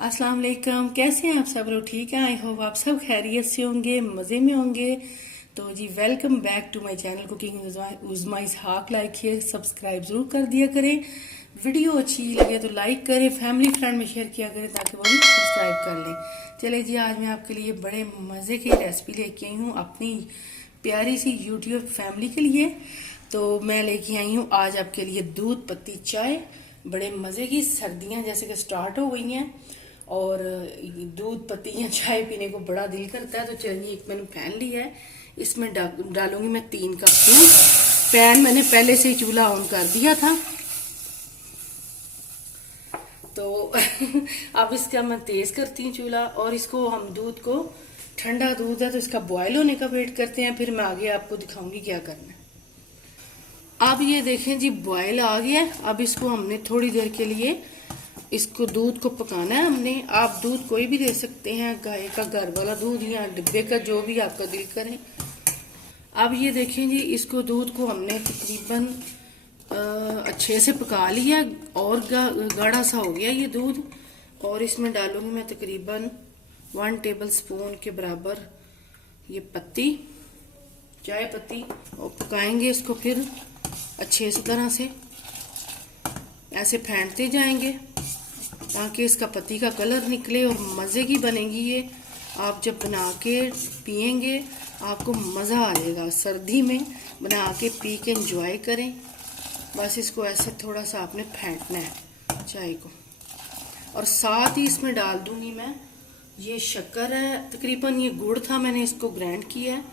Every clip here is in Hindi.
अस्सलाम वालेकुम। कैसे हैं आप सब लोग? ठीक है, आई होप आप सब खैरियत से होंगे, मज़े में होंगे। तो जी welcome back to my channel cooking Uzma Ishaq. Like किए, सब्सक्राइब ज़रूर कर दिया करें। वीडियो अच्छी लगे तो लाइक करें, फैमिली फ्रेंड में शेयर किया करें ताकि वो भी सब्सक्राइब कर लें। चले जी, आज मैं आपके लिए बड़े मज़े की रेसिपी लेके आई हूँ अपनी प्यारी सी यूट्यूब फैमिली के लिए। तो मैं लेके आई हूँ आज आपके लिए दूध पत्ती चाय। बड़े मज़े की, सर्दियाँ जैसे कि स्टार्ट हो गई हैं और दूध पत्ती या चाय पीने को बड़ा दिल करता है। तो चलिए, एक मैंने पैन लिया है, इसमें डालूंगी मैं 3 कप दूध। पैन मैंने पहले से ही चूल्हा ऑन कर दिया था, तो अब इसका मैं तेज करती हूँ चूल्हा और इसको हम दूध को, ठंडा दूध है तो इसका बॉयल होने का वेट करते हैं, फिर मैं आगे आपको दिखाऊंगी क्या करना है। अब ये देखें जी, बॉयल आ गया। अब इसको हमने थोड़ी देर के लिए इसको दूध को पकाना है हमने। आप दूध कोई भी दे सकते हैं, गाय का, घर वाला दूध या डिब्बे का, जो भी आपका दिल करे। अब ये देखें जी, इसको दूध को हमने तकरीबन अच्छे से पका लिया और गाढ़ा सा हो गया ये दूध। और इसमें डालूंगी मैं तकरीबन 1 टेबल स्पून के बराबर ये पत्ती, चाय पत्ती, और पकाएंगे इसको फिर अच्छे से तरह से ऐसे फेंटते जाएंगे ताकि इसका पत्ती का कलर निकले और मज़े की बनेगी ये। आप जब बना के पियेंगे आपको मज़ा आ जाएगा। सर्दी में बना के पी के एंजॉय करें। बस इसको ऐसे थोड़ा सा आपने फेंटना है चाय को। और साथ ही इसमें डाल दूंगी मैं, ये शक्कर है, तकरीबन ये गुड़ था, मैंने इसको ग्राइंड किया है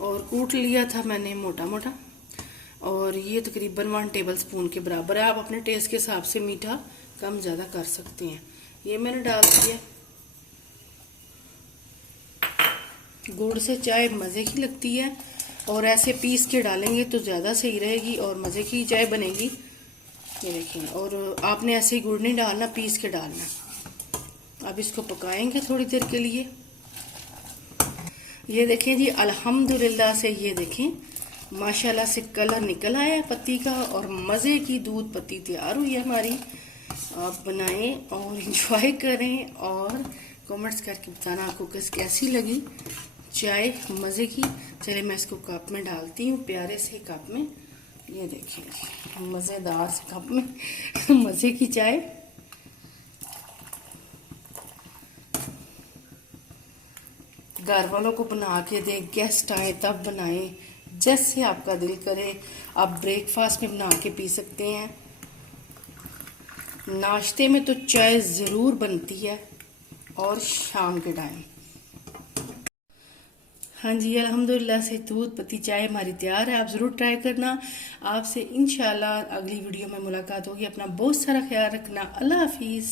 और कूट लिया था मैंने मोटा मोटा। और ये तकरीबन 1 टेबल स्पून के बराबर है। आप अपने टेस्ट के हिसाब से मीठा कम ज़्यादा कर सकते हैं। ये मैंने डाल दिया। गुड़ से चाय मज़े की लगती है और ऐसे पीस के डालेंगे तो ज़्यादा सही रहेगी और मज़े की चाय बनेगी। ये देखिए, और आपने ऐसे ही गुड़ नहीं डालना, पीस के डालना। अब इसको पकाएंगे थोड़ी देर के लिए। ये देखें जी, अल्हम्दुलिल्लाह से ये देखें माशाल्लाह से कलर निकल आया है पत्ती का और मज़े की दूध पत्ती तैयार हुई है हमारी। आप बनाएं और इंजॉय करें और कमेंट्स करके बताना आपको कैसी लगी चाय मज़े की। चलिए मैं इसको कप में डालती हूँ, प्यारे से कप में। ये देखिए मज़ेदार से कप में मज़े की चाय। घर वालों को बना के दें, गेस्ट आए तब बनाएं, जैसे आपका दिल करे। आप ब्रेकफास्ट में बना के पी सकते हैं। नाश्ते में तो चाय ज़रूर बनती है और शाम के टाइम। हाँ जी, अल्हम्दुलिल्लाह से दूध पत्ती चाय हमारी तैयार है। आप ज़रूर ट्राई करना। आपसे इंशाल्लाह अगली वीडियो में मुलाकात होगी। अपना बहुत सारा ख्याल रखना। अल्लाह हाफिज़।